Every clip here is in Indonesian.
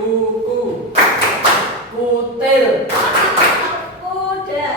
Kuku. Kutil. Kuda.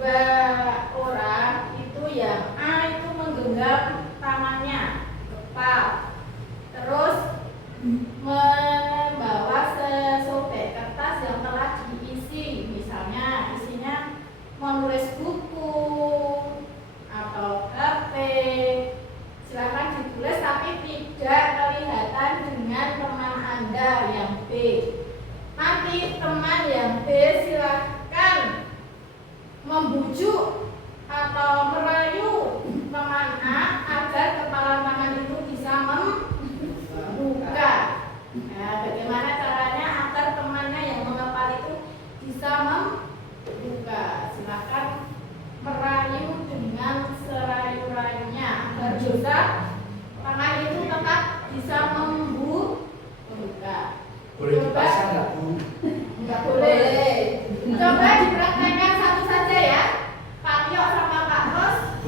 Dua orang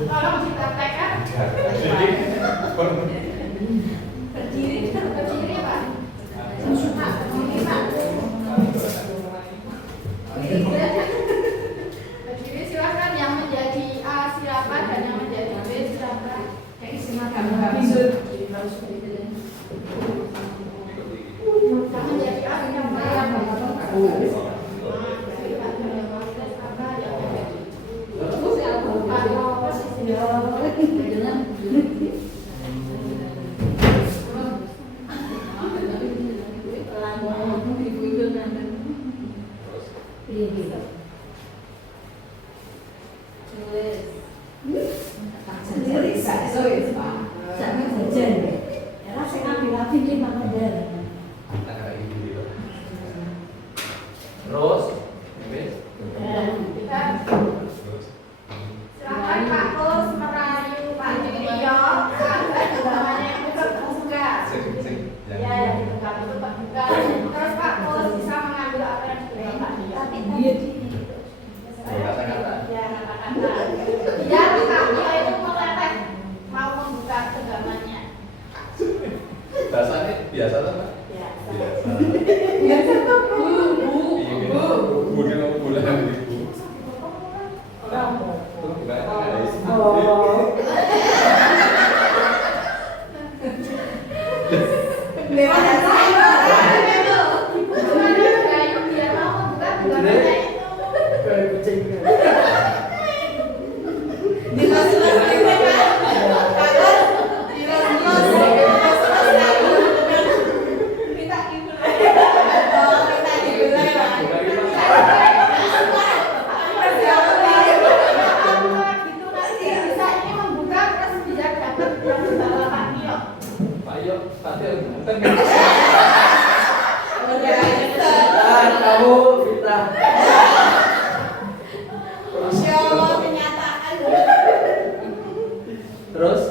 Tolong dipraktekkan. Berdiri Pak. Berdiri silakan, yang menjadi A silakan dan yang menjadi B silakan. Kayak istimewa gambar. Jangan jadi A yang B. Terus, Silakan Pak Kus merayu Pak Tio agar namanya yang terbuka. Ya, yang dibuka itu terbuka. Terus Pak Kus bisa mengambil apa yang dibuka Pak Tio. Ya, kata-kata. Biar Pak Tio itu meleleh mau membuka genggamannya. Bahasanya biasa kan? Biasa. Biasa tuh bu dia mau bulan ibu. kamu kita. Terus,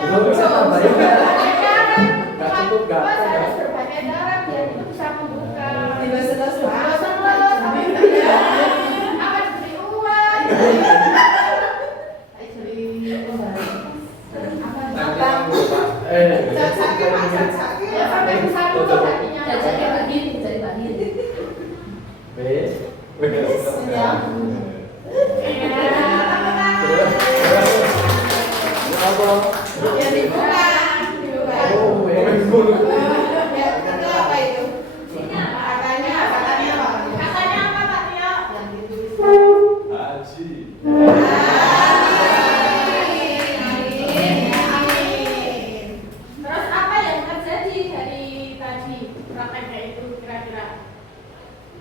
belum bisa tambahin nggak? Nggak cukup nggak? Harus berbagai cara biar itu bisa membuka. Apa diberi uang? Terus apa yang terjadi dari tadi prakteknya itu kira-kira?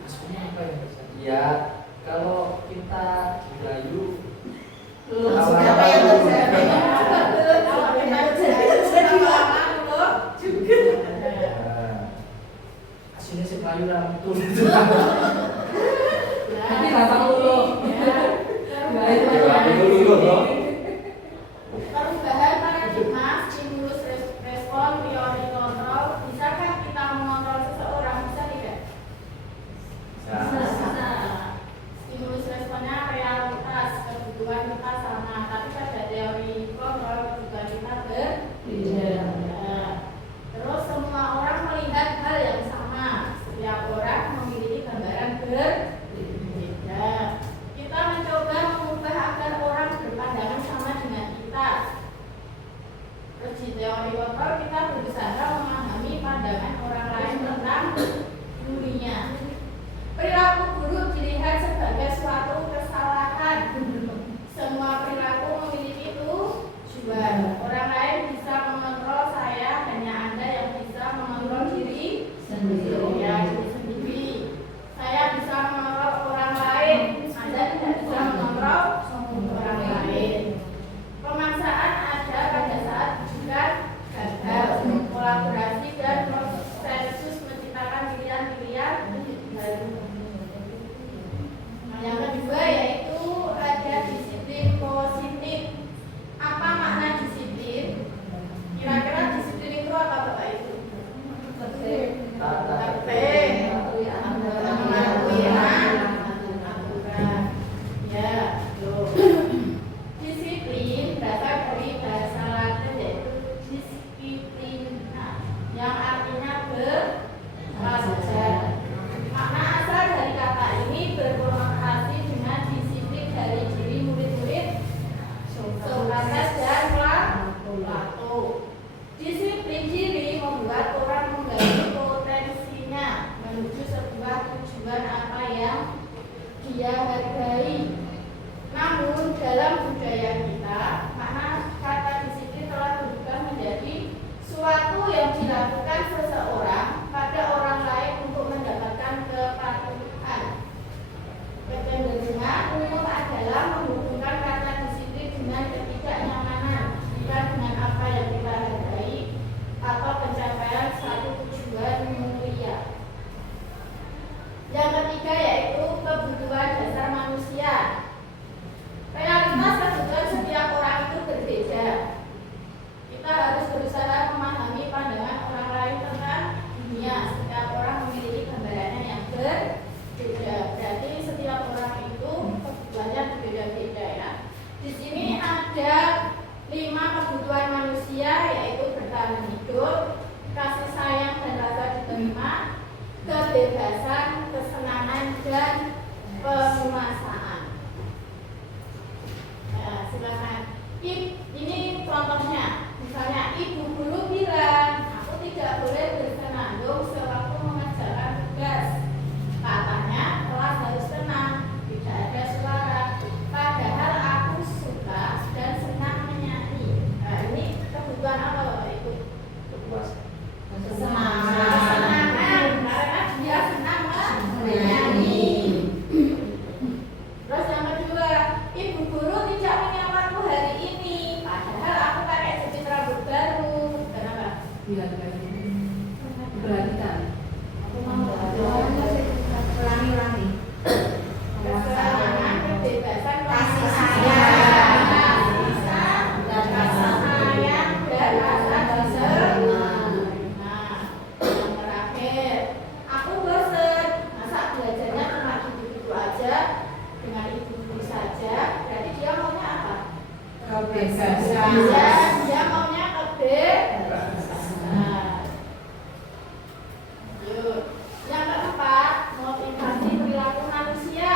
Maksudnya apa ya? Ya, kalau kita dirayu, Apa yang terjadi? Kalau kita jadi lama loh juga. hasilnya si Melayu rambut. Tapi bapak dulu. Perubahan paradigma, stimulus respon, teori kontrol. Bisakah kita mengontrol seseorang? Bisa tidak? Bisa. Stimulus responnya realitas, kebutuhan kita sama, tapi pada teori kontrol kebutuhan kita berbeda. Terus semua orang melihat hal yang sama. Setiap orang memiliki gambaran hargai. Namun dalam budaya kita, makna kata disiplin telah berubah menjadi suatu yang dilakukan seseorang pada orang lain untuk mendapatkan kepatuhan. Kecenderungan umum adalah menghubungkan kata disiplin dengan ketidaknyamanan, bukan dengan apa yang kita hargai atau pencapaian satu tujuan mulia. Yang ketiga yaitu kebutuhan dasar manusia. Realitas kebutuhan setiap orang itu berbeda. Kita harus berusaha memahami pandangan orang lain tentang dunia. Setiap orang memiliki gambarannya yang berbeda. Berarti setiap orang itu kebutuhannya berbeda-beda ya. Di sini ada 5 kebutuhan manusia, yaitu bertahan hidup, kasih sayang dan rasa diterima, kebebasan, kesenangan dan penguasaan. Nah, silakan. Ini contohnya. Misalnya ibu guru bilang, aku tidak boleh bersenandung sewaktu mengerjakan tugas. Katanya kelas harus tenang, tidak ada suara. Padahal aku suka dan senang menyanyi. Nah, ini kebutuhan apa Bapak Ibu? Kesenangan, karena dia senang menyanyi. Terus yang kedua, ibu guru tidak menyamparku hari ini. Padahal aku pakai jepit rambut baru. Kenapa? Perhatikan. Aku mau Ulangi. kesenangan, kebebasan, Kasih sayang, dan rasa sayang dan rasa diterima. Nah, yang terakhir, aku bosan. Masa belajarnya cuma gitu-gitu aja dengan ibu guru saja? Berarti dia maunya apa? kebebasan. Dia maunya kebebasan. Yuk, yang keempat, motivasi perilaku manusia.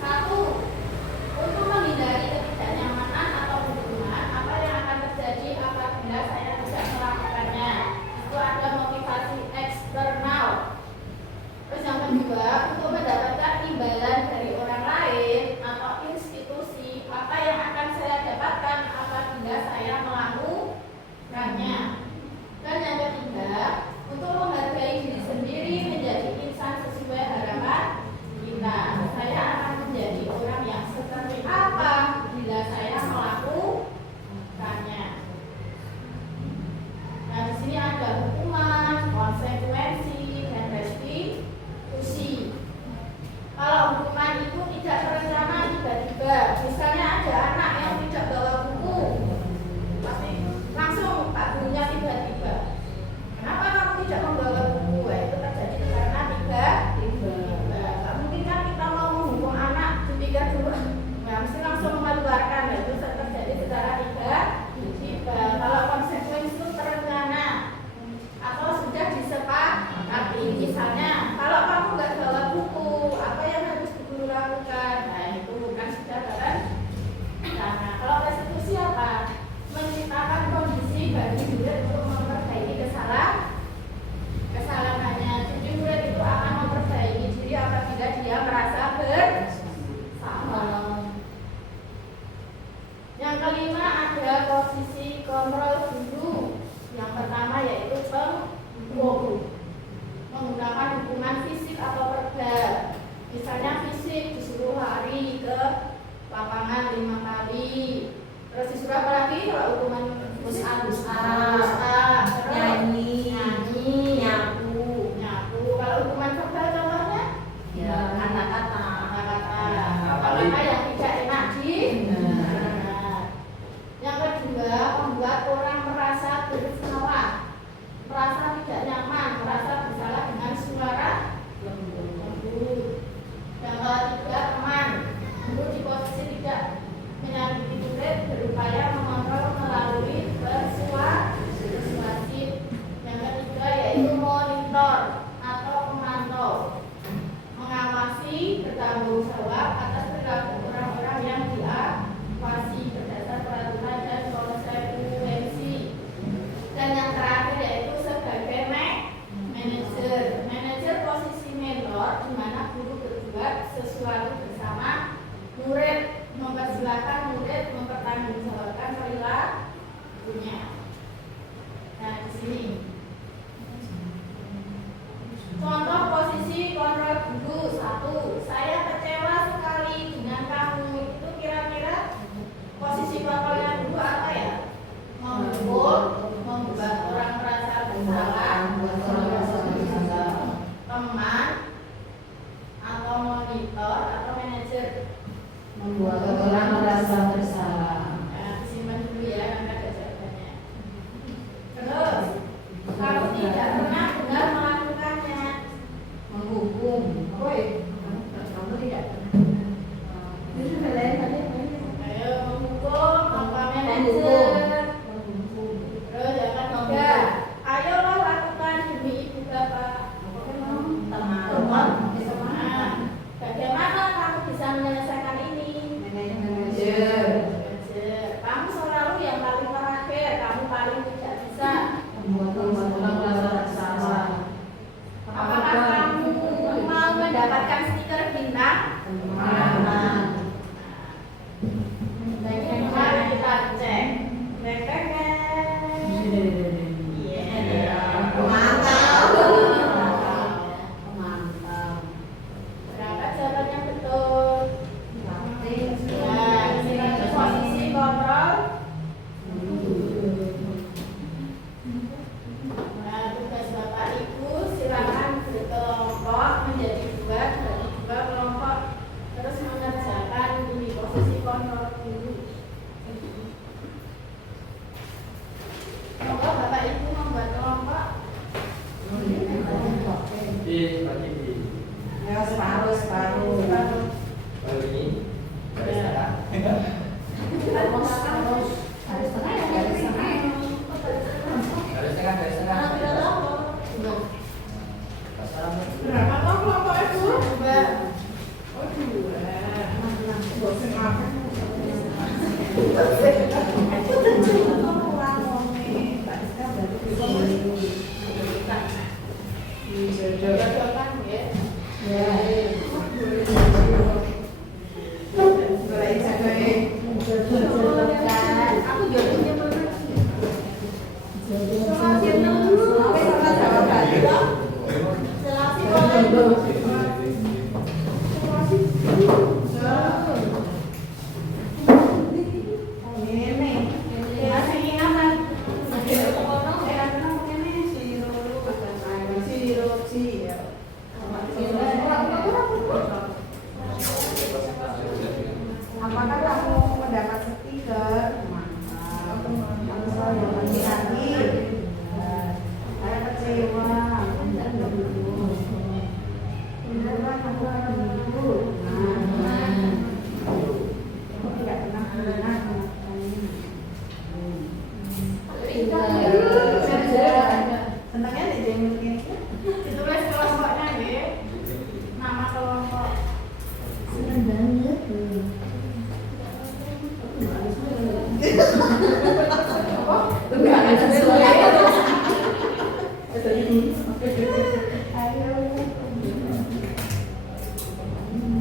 1. Untuk menghindari ketidaknyamanan atau hubungan, apa yang akan terjadi apabila saya tidak melakukannya? Itu ada motivasi eksternal. Terus yang kedua, untuk mendapatkan imbalan dari orang lain atau institusi, apa yang akan saya dapatkan apabila saya melakukannya? Dan yang ketiga, untuk menghargai diri sendiri, menjadi insan sesuai harapan kita. Saya akan menjadi orang yang seperti apa bila saya melakukannya. Nah, di sini ada hukuman, konsekuensi, dan restitusi. Kalau hukuman itu tidak terencana tiba-tiba, misalnya ada anak yang tidak bawa buku, tapi langsung pak gurunya tiba-tiba, kenapa kamu tidak membawa buku? Itu terjadi karena tiba-tiba. Nggak mungkin kan kita mau menghukum anak dipikir dulu, nggak mesti langsung mengeluarkan. Itu terjadi secara tiba-tiba. Kalau konsekuensi itu terencana atau sudah disepakati. Misalnya, kalau kamu nggak bawa buku, apa yang harus guru lakukan? Nah, itu kan sudah terencana. Kalau restitusi apa? Menciptakan kondisi bagi murid untuk memperbaiki kesalahannya. Jadi murid itu akan memperbaiki diri apabila dia merasa bersalah. Yang kelima ada posisi kontrol guru. Yang pertama yaitu penghukum, menggunakan hukuman fisik atau verbal. Misalnya fisik, disuruh lari ke lapangan 5 kali. Terus disuruh apa lagi? Kalau hukuman push up, Nyanyi. nyapu. Kalau hukuman verbal contohnya? Ya, kata-kata. Kata-kata yang tidak enak didengar. Yang kedua, membuat orang merasa bersalah, merasa tidak nyaman, merasa bersalah dengan suara lembut. Yang ketiga, teman. Guru di posisi tidak menyakiti murid berupaya mengontrol melalui persuasi. Membuat orang merasa bersalah. Nah, simpan dulu ya, karena ada jawabannya. Terus, kamu tidak pernah benar melakukannya. Menghukum. Woi, Kamu tidak pernah. itu lain tadi. Ayo menghukum, apa manajer. Menghukum. Terus yang ketiga, ayolah lakukan demi ibu bapak. Teman. Nah, bagaimana kamu bisa menyelesaikan ini? Manajer. Kamu selalu yang paling terakhir, kamu paling tidak bisa. Membuat orang merasa bersalah. Apakah kamu mau mendapatkan stiker bintang? Teman. Mari kita cek. Iya. Mantap. Berangkat jalan yang betul. Mantap. Nah, silakan posisi kontrol. Nah, tugas Bapak Ibu silakan berkelompok menjadi dua kelompok, terus mengerjakan di posisi kontrol dulu. Monggo Bapak Ibu membuat kelompok. Di pagi di Ya, separuh. baru ini dari sekarang. Harus tengah ya, harus tengah. Dari setengah dari setengah. Berapa kelompok itu? Dua. Oh, dua. Jodoh-jodohan ya. Aku jodohnya mana? Selasi Apakah kamu mendapat stiker? Mantap. Kamu selalu lagi-lagi. Saya kecewa. Benar aku akan dulu. Kamu tidak pernah benar melakukannya. Senangnya di jenggot ini. ditulis kelompoknya ya. Nama kelompok. Senang banget. Enggak ada sesuatu.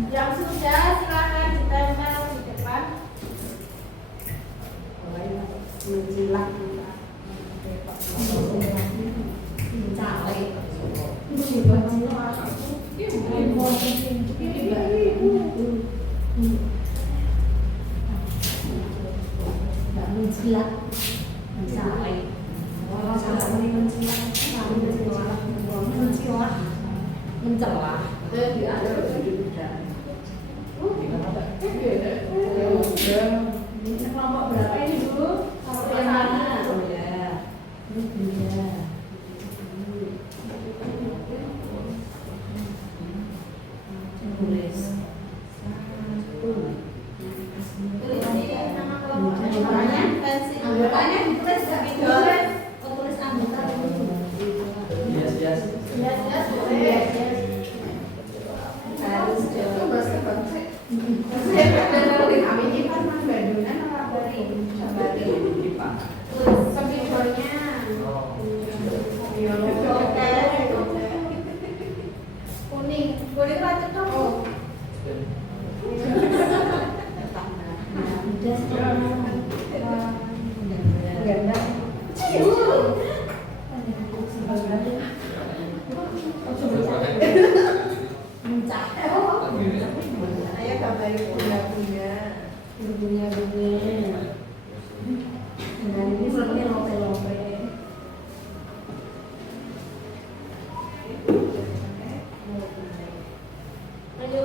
Yang sudah silakan ditempel di depan. Menjilat. Menjilat, mencari, mencelah, kelompok berapa ini Bu? Kelompok yang mana? Oh ya, tulis. Nama kelompoknya. Anggotanya ditulis nggak ditulis? Oh, tulis anggota dulu. Yes, yes. Jelas-jelas boleh. Harus jawab. Kuning, boleh lanjut dong. Saya kabar punya. Nah, ini sebenarnya lope-lope. Ayo,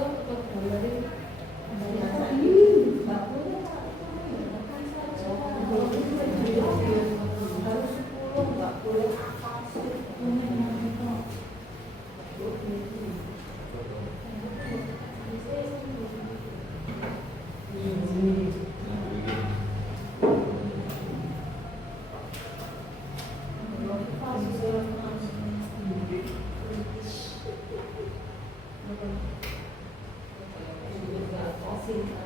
Ini fasilitator.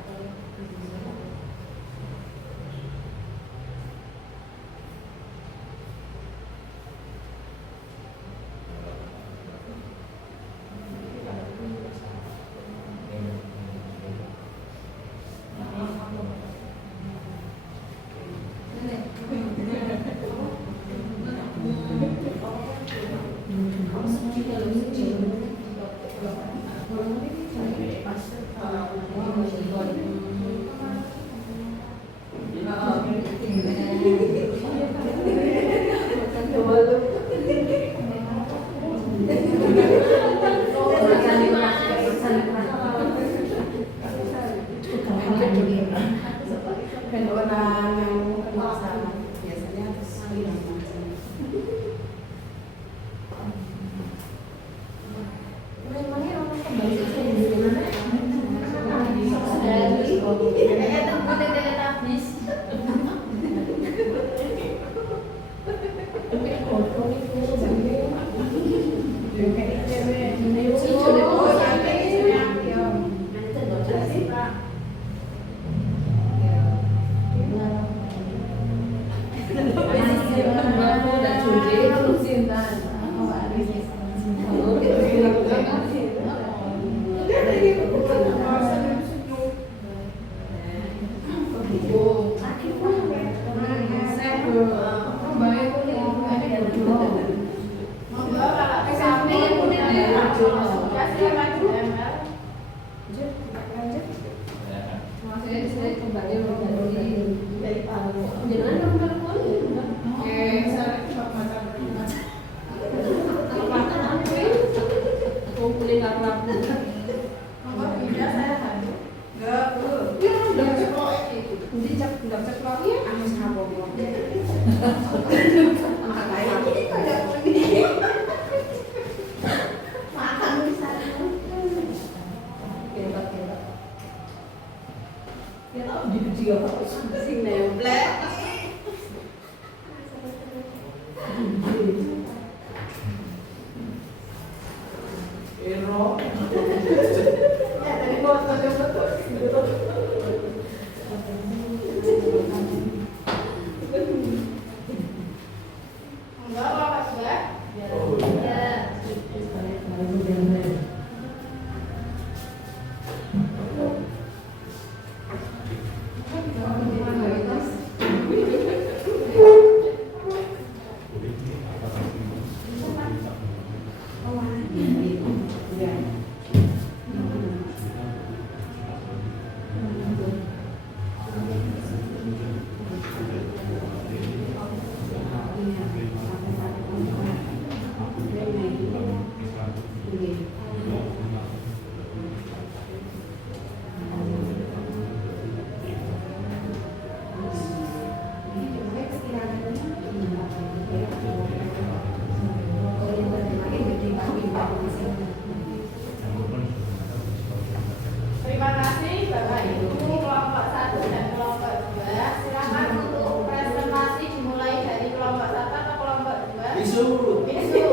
Terima kasih Bapak Ibu kelompok 1 dan kelompok 2. Silakan untuk presentasi dimulai dari kelompok 1 atau kelompok 2. Bisu. Bisu.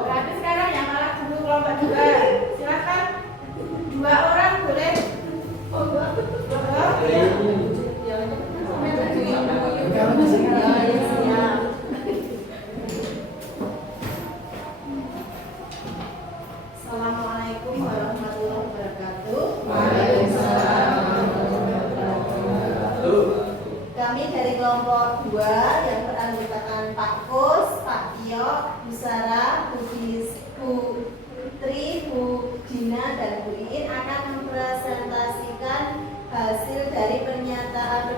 Berarti sekarang yang kalah dulu kelompok 2. Silakan 2 orang boleh. Assalamualaikum warahmatullahi wabarakatuh. Kami dari kelompok 2 yang beranggotakan Pak Kus, Pak Tio, Bu Sarah, Bu Putri, Bu Dina, dan Bu Iin akan mempresentasikan hasil dari pernyataan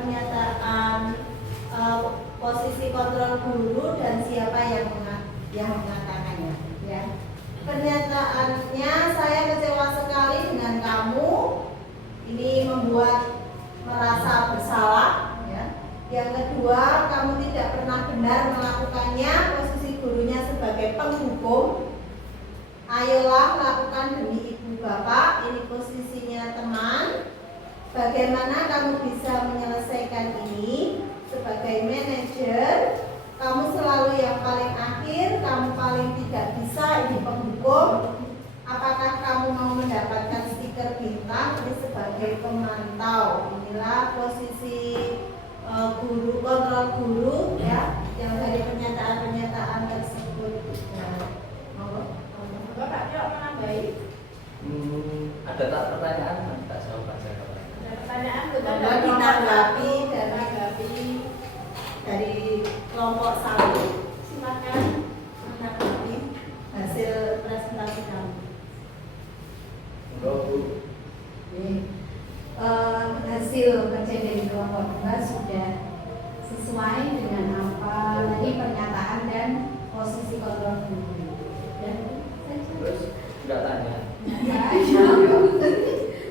posisi kontrol guru dan siapa yang mengatakannya. Ya. Pernyataannya, saya kecewa sekali dengan kamu. Ini membuat merasa bersalah. Ya. Yang kedua, kamu tidak pernah benar melakukannya. Posisi gurunya sebagai penghukum. Ayolah lakukan demi ibu bapak. Ini posisinya teman. Bagaimana kamu bisa menyelesaikan ini? Sebagai manajer, kamu selalu yang paling akhir, kamu paling tidak bisa, ini penghukum. Apakah kamu mau mendapatkan stiker bintang? Ini sebagai pemantau. Inilah posisi guru, kontrol guru ya, yang dari pernyataan-pernyataan tersebut. Bapak Tio menambahi. Ada tak pertanyaan? Tak jawab saya kalau. Ada pertanyaan betul Mohon ditanggapi Menanggapi. dari kelompok 1. Silakan. Menanggapi hasil presentasi kamu. Enggak, Bu. Hasil kerja dari kelompok 2 sudah sesuai dengan apa tadi pernyataan dan posisi kontrol guru. Dan Terus enggak tanya.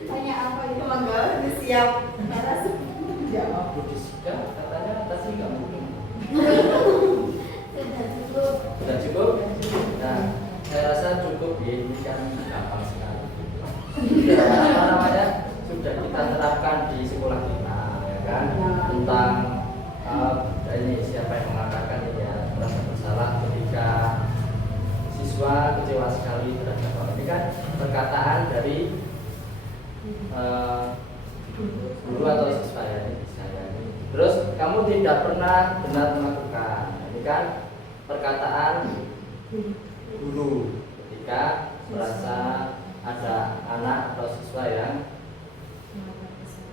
tanya apa itu? Monggo, ini siap. Harus jawab. Bu Diska katanya tadi nggak mungkin. Sudah cukup. Sudah cukup? Nah, saya rasa cukup ya, ini kan gampang sekali. Sudah apa namanya? Sudah kita terapkan di sekolah kita, ya kan? Tentang ini siapa yang mengatakan ini ya merasa bersalah ketika siswa kecewa sekali terhadap orang. Ini kan perkataan dari guru atau siswa ya ini saya ini. Terus kamu tidak pernah benar melakukan. Ini kan perkataan guru ketika merasa ada anak atau siswa yang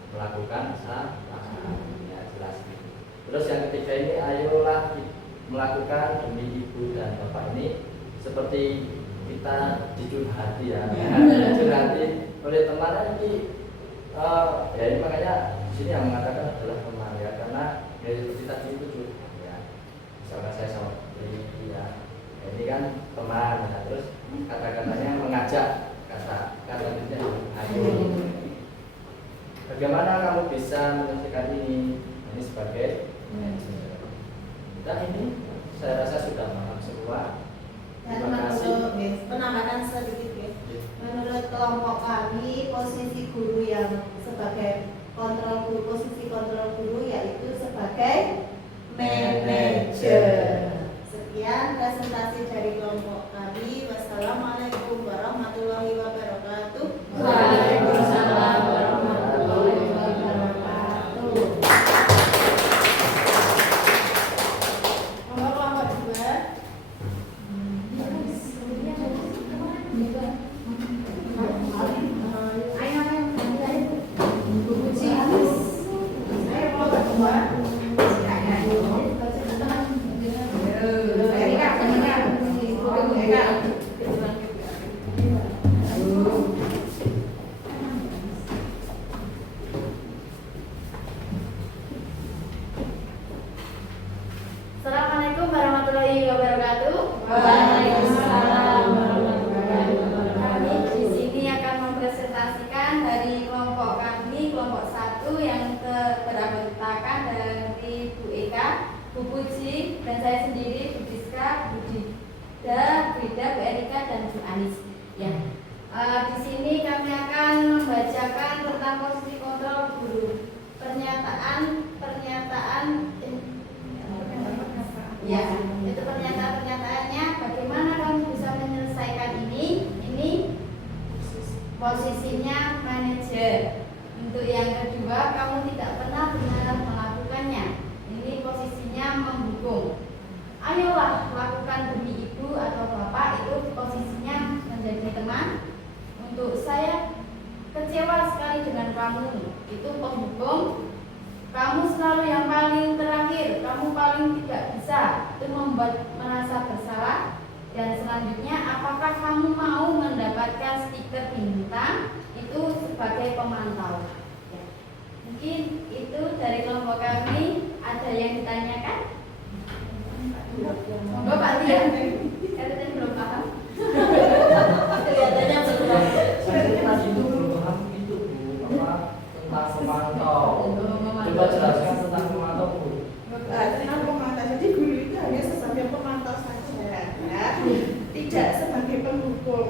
melakukan kesalahan, ya jelas. Terus yang ketiga ini ayolah melakukan demi ibu dan bapak ini seperti kita dicurhati ya, dicurhati oleh teman ini. Ya ini makanya di sini yang mengatakan adalah teman ya, karena ya seperti tadi itu curhat ya. Misalkan saya sama istri ya, ini kan teman ya. Terus kata-katanya mengajak, kata-katanya ayo. Bagaimana kamu bisa menyelesaikan ini? Ini sebagai manajer. Kita ini saya rasa sudah paham semua. Dan Terima kasih. menurut penambahan sedikit ya. Menurut kelompok kami, posisi guru yang sebagai kontrol guru, posisi kontrol guru yaitu sebagai manajer. Sekian presentasi dari kelompok kami. Wassalamualaikum warahmatullahi wabarakatuh. Waalaikumsalam warahmatullahi wabarakatuh. Nomor kelompok 2. Ayo kelompok 2. Assalamualaikum warahmatullahi wabarakatuh. Waalaikumsalam warahmatullahi wabarakatuh. Kami di sini akan mempresentasikan dari kelompok kami, kelompok 1 yang beranggotakan dari Bu Eka, Bu Puji, dan saya sendiri, Bu Diska, Bu Dida, Brida, Bu Erika, dan Bu Anis. Ya. Di sini kami akan membacakan tentang posisi kontrol guru. Ya, itu pernyataan-pernyataannya. Bagaimana kamu bisa menyelesaikan ini? Ini posisinya manajer. Untuk yang kedua, kamu tidak pernah benar melakukannya. Ini posisinya menghukum. Ayolah lakukan demi ibu atau bapak, itu posisinya menjadi teman. Untuk saya kecewa sekali dengan kamu, itu penghukum. Kamu selalu yang paling terakhir, kamu paling tidak bisa, itu membuat merasa bersalah. Dan selanjutnya, apakah kamu mau mendapatkan stiker bintang? Itu sebagai pemantau. Ya. Mungkin itu dari kelompok kami. Ada yang ditanyakan? Monggo Pak Tia. Katanya belum paham. Kelihatannya belum. Saya tadi itu belum paham itu Bu, apa tentang pemantau. Coba jelaskan tentang pemantau Bu. Tentang pemantau, jadi guru itu hanya sebagai pemantau saja, ya. Tidak sebagai penghukum.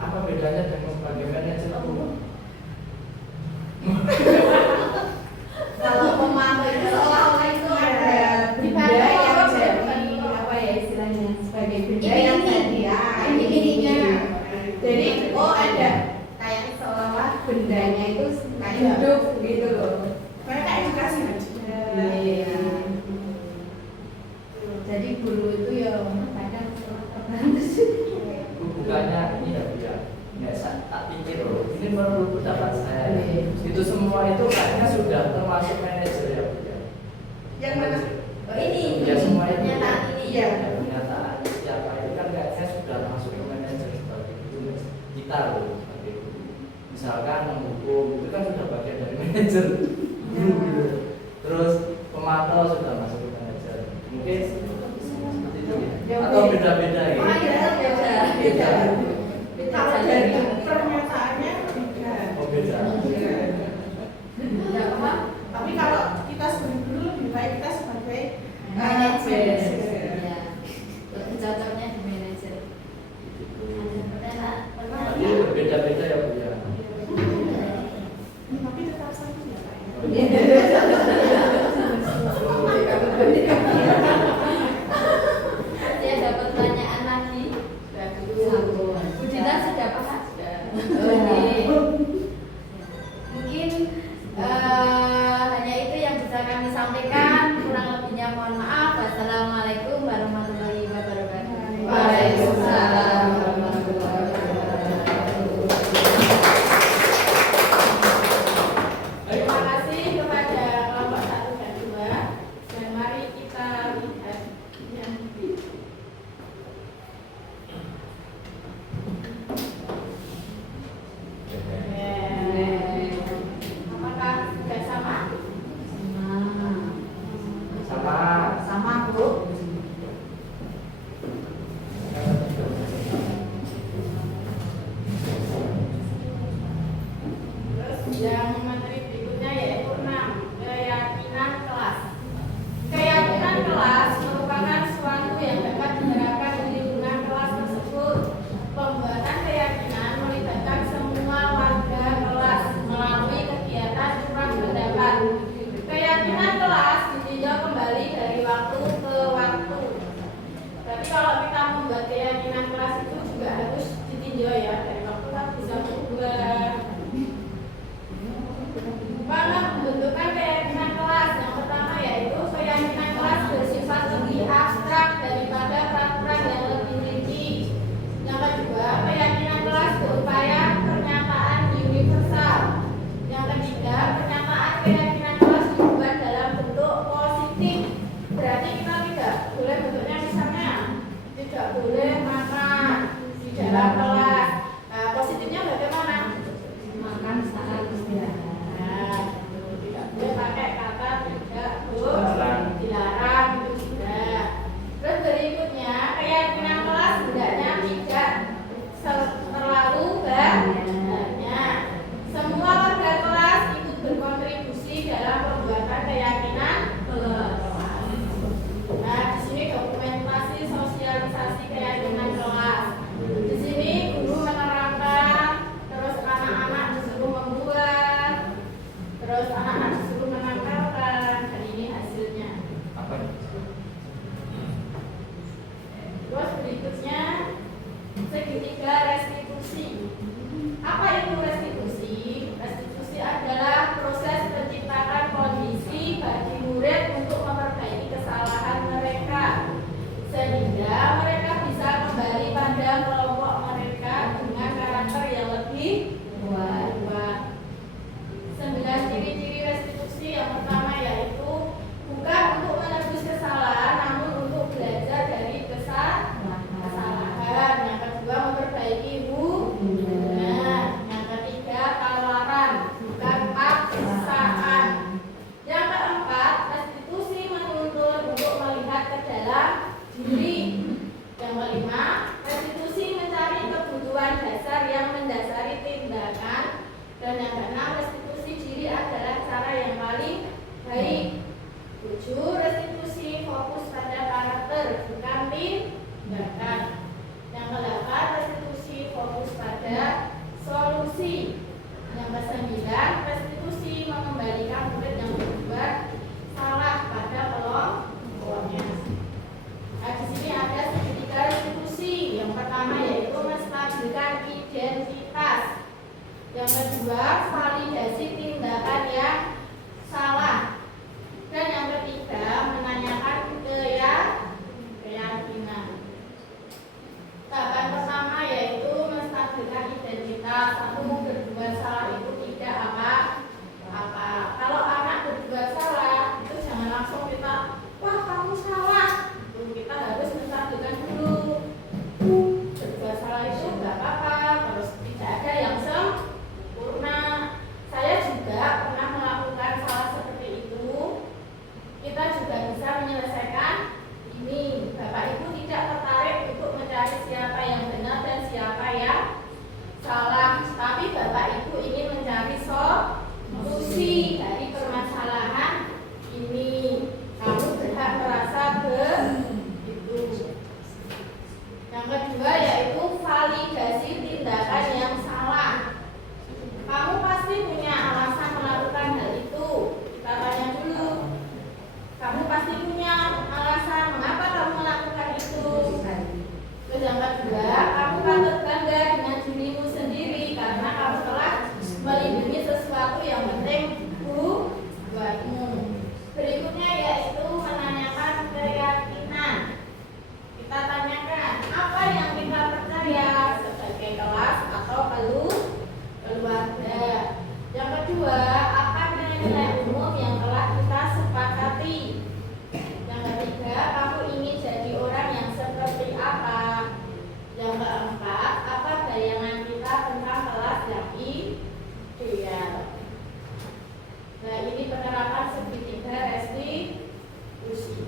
Apa bedanya dengan sebagai manajer Bu? ini Ya, semua itu. pernyataan ini. Iya. Ya, pernyataan siapa itu kan kayaknya sudah masuk ke manajer seperti itu kita loh seperti itu. Misalkan menghukum itu kan sudah bagian dari manajer guru gitu. Terus pemantau sudah masuk ke manajer. Mungkin seperti itu ya. Atau beda-beda ya. Oh, iya, beda. Beda. Kalau dari pernyataannya beda. Oh beda. Ya, apa? Tapi kalau kita sebagai guru lebih baik kita sebagai Manajer. manajer. Ya. Cocoknya di manajer. Tapi berbeda-beda ya Bu ya. Tapi tetap sama ya Pak ya. Saya ada pertanyaan lagi. Bu Dina sudah paham? Oke. Mungkin hanya itu yang bisa kami sampaikan. Kurang lebihnya mohon maaf. Wassalamualaikum warahmatullahi wabarakatuh. Waalaikumsalam warahmatullahi wabarakatuh. Terima kasih kepada kelompok 1 dan 2. Dan mari kita lihat yang berikut. Apakah sudah sama? Sama. Sama Bu. Terus yang materi berikutnya yaitu 6, keyakinan kelas. Keyakinan kelas merupakan suatu yang dapat diterapkan di lingkungan kelas tersebut. Pembuatan keyakinan melibatkan semua warga kelas melalui kegiatan curah pendapat. Keyakinan kelas ditinjau kembali dari waktu ke waktu yang kedua, kamu patut bangga dengan dirimu sendiri karena kamu telah melindungi sesuatu yang penting buatmu. Berikutnya yaitu menanyakan keyakinan. Kita tanyakan apa yang kita percaya sebagai kelas atau keluarga. Yang kedua, apa nilai-nilai umum yang telah kita sepakati. Yang ketiga, kamu ingin jadi orang yang seperti apa. Yang keempat, apa bayangan kita tentang kelas yang ideal. Nah, ini penerapan segitiga restitusi.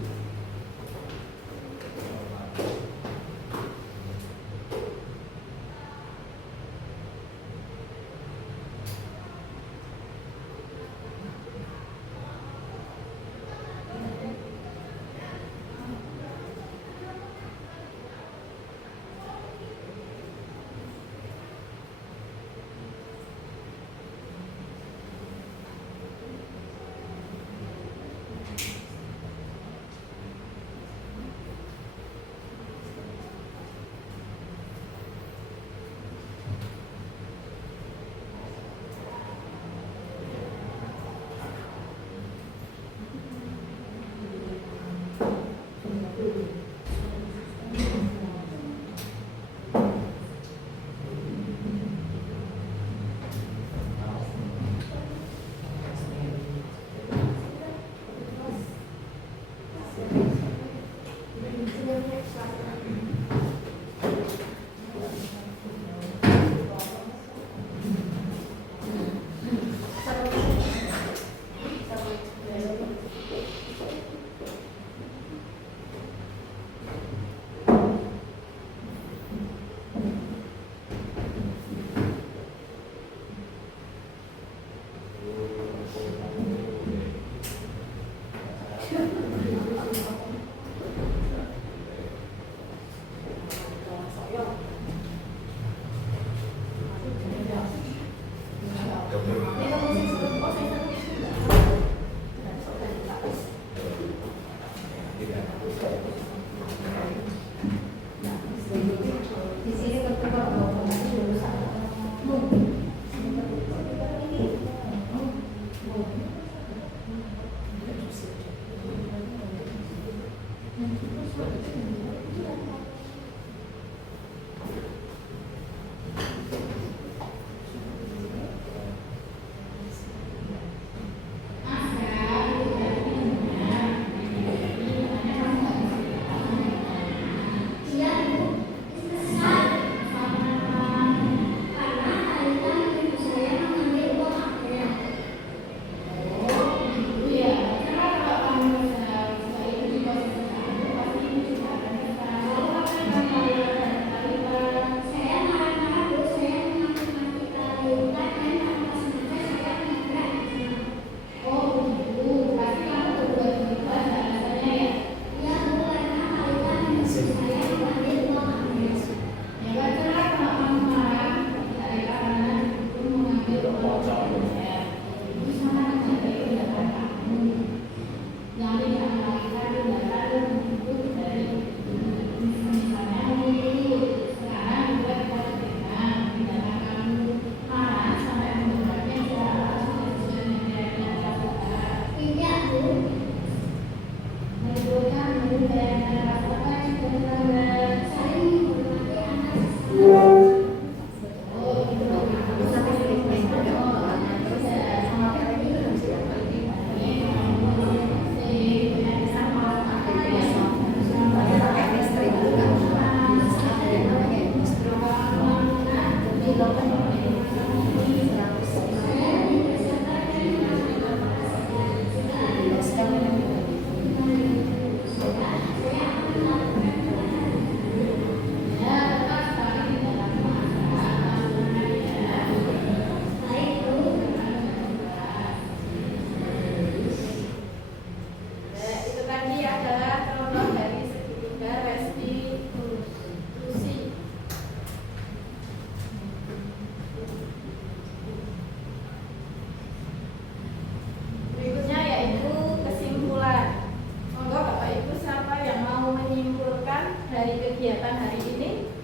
Dari kegiatan hari ini.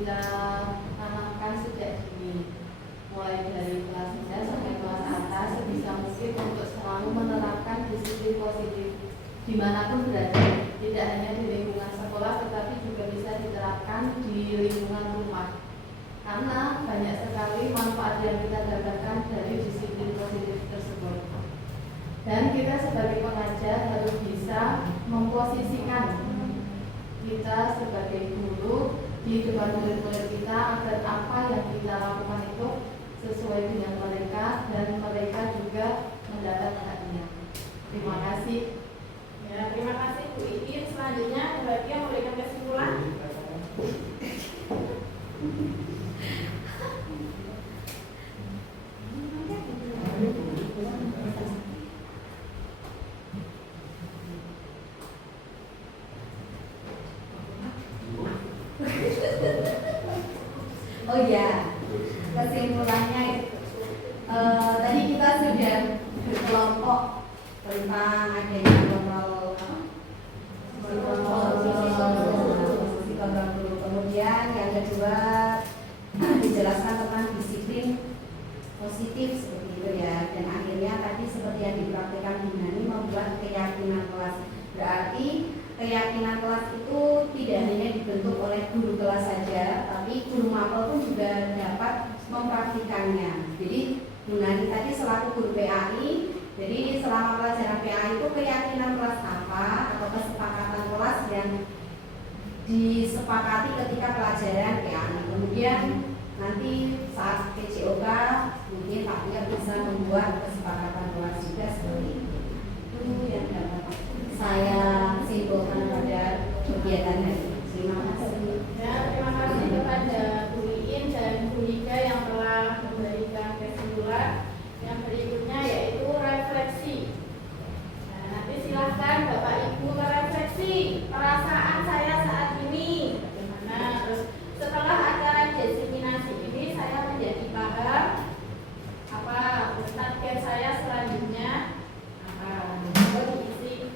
kita tanamkan sejak dini, mulai dari kelas 3 sampai kelas atas, sebisa mungkin untuk selalu menerapkan disiplin positif dimanapun berada, tidak hanya di lingkungan sekolah tetapi juga bisa diterapkan di lingkungan rumah, karena banyak sekali manfaat yang kita dapatkan dari disiplin positif tersebut. Dan kita sebagai pengajar harus bisa memposisikan kita sebagai guru di depan murid-murid kita agar apa yang kita lakukan itu sesuai dengan mereka dan mereka juga mendapat hadiah. Terima kasih. Ya, terima kasih Bu Iin. Selanjutnya Bu Bagia memberikan kesimpulan. Oh iya, kesimpulannya tadi kita sudah berkelompok tentang adanya kontrol guru. Kemudian yang kedua dijelaskan tentang disiplin positif seperti itu ya. Dan akhirnya tadi seperti yang dipraktikkan Bu Nani membuat keyakinan kelas. Berarti keyakinan kelas itu tidak hanya dibentuk oleh guru kelas saja, tapi guru mapel pun juga dapat mempraktikannya. Jadi Bu Nani tadi selaku guru PAI, jadi selama pelajaran PAI itu keyakinan kelas apa atau kesepakatan kelas yang disepakati ketika pelajaran PAI. Kemudian nanti saat PJOK mungkin Pak Tia bisa membuat kesepakatan kelas juga seperti itu. Itu yang dapat saya simpulkan pada kegiatan hari ini. Terima kasih. Ya, terima kasih kepada Bu Iin dan Bu Nika yang telah memberikan kesimpulan. Yang berikutnya yaitu refleksi. Nah, nanti silahkan Bapak Ibu merefleksi perasaan saya saat ini. Bagaimana? Terus setelah acara diseminasi ini saya menjadi paham apa target saya selanjutnya. Apa diisi.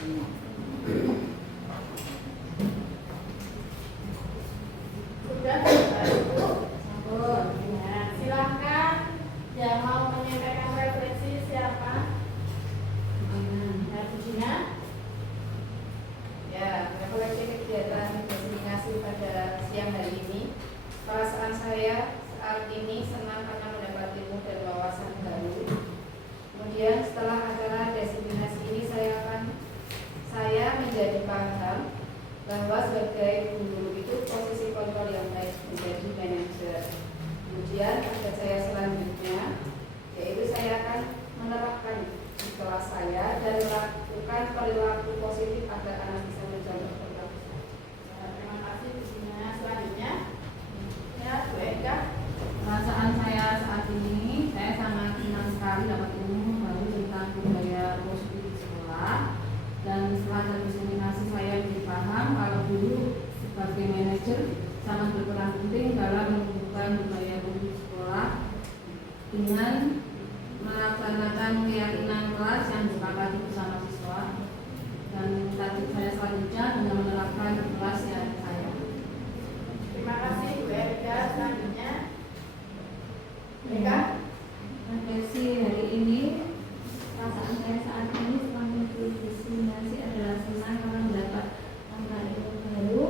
Sudah, Bapak Ibu. Ya, silahkan yang mau menyampaikan refleksi siapa? Ya, Bu Gina. Ya, refleksi kegiatan diseminasi pada siang hari ini. Perasaan saya saat ini senang karena mendapat ilmu dan wawasan baru. Kemudian setelah acara diseminasi ini saya menjadi paham bahwa sebagai guru itu posisi kontrol yang baik menjadi manajer. Kemudian target saya selanjutnya yaitu saya akan menerapkan di kelas saya dan melakukan perilaku positif agar anak bisa mencontoh perilaku saya. Ya, terima kasih Bu Gina. Selanjutnya, ya Bu Eka. Perasaan saya saat ini, saya sangat senang sekali dapat ilmu baru tentang budaya positif di sekolah. Dan setelah terdiseminasi saya menjadi paham kalau guru sebagai manajer sangat berperan penting dalam menumbuhkan budaya positif di sekolah dengan melaksanakan keyakinan kelas yang disepakati bersama siswa. Dan target saya selanjutnya dengan menerapkan di kelas yang saya. Terima kasih Bu Eka. Selanjutnya, Eka. Refleksi hari ini, perasaan saya saat ini setelah mengikuti diseminasi adalah senang karena mendapat tambahan ilmu baru.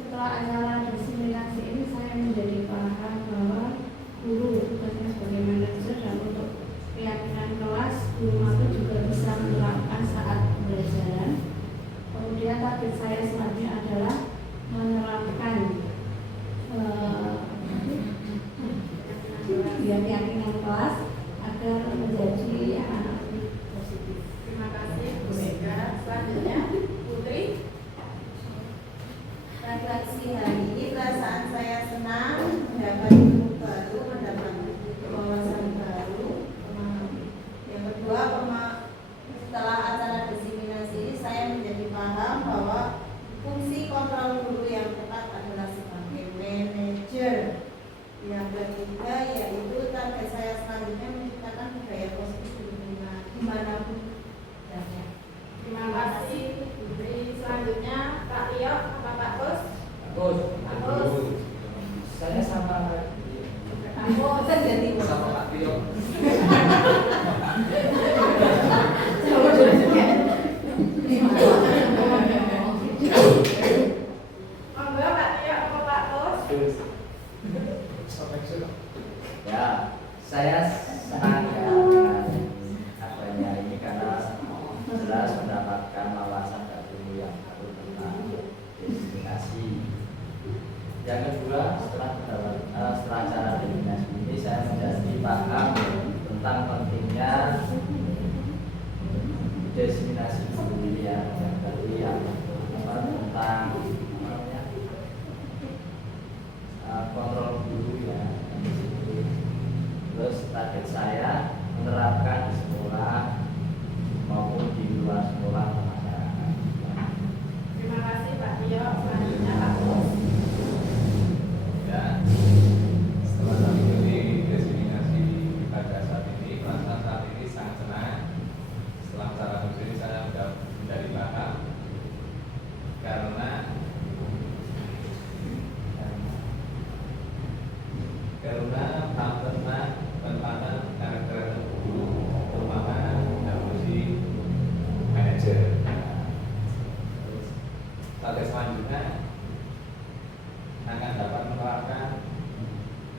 Setelah acara diseminasi ini saya menjadi paham bahwa guru tugasnya sebagai manajer dan untuk keyakinan kelas guru itu juga bisa menerapkan saat pembelajaran. Kemudian target saya selanjutnya adalah menerapkan keyakinan kelas agar menjadi anak positif. Terima kasih Bu Eka. Selanjutnya, Putri. Refleksi hari ini perasaan saya senang mendapat ilmu baru, mendapat wawasan baru. Yang kedua, setelah acara diseminasi ini saya menjadi paham bahwa fungsi kontrol guru yang tepat adalah sebagai manajer. Yang ketiga yaitu target saya selanjutnya menciptakan budaya positif dimanapun berada. Terima kasih Putri. Selanjutnya, Pak Tio, Pak Gus. Bagus. Saya sama Gus jadi Sama Pak Tio. Monggo Pak Tio, Pak Gus. ya, saya senang ya dengan adanya ini karena jelas mendapatkan wawasan dan ilmu yang baru tentang diseminasi. Yang kedua, setelah acara diseminasi ini saya menjadi paham tentang pentingnya diseminasi guru yang tadi yang tentang kontrol guru ya. Terus target saya menerapkan di sekolah maupun di luar sekolah ke masyarakat. Terima kasih Pak Tio. Selanjutnya Pak Gus. Ya, setelah mengikuti diseminasi pada saat ini, perasaan saat ini sangat senang. Setelah acara ini saya sudah menjadi paham karena tentang karakter guru, terutama dalam posisi manajer. Target selanjutnya akan dapat menerapkan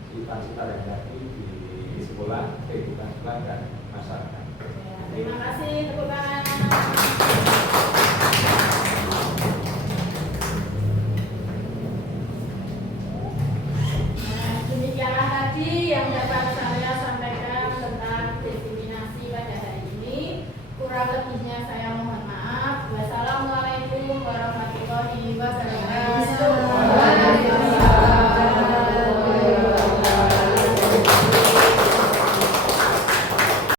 cita-cita yang tadi di sekolah, kehidupan sekolah dan masyarakat. Terima kasih tepuk tangan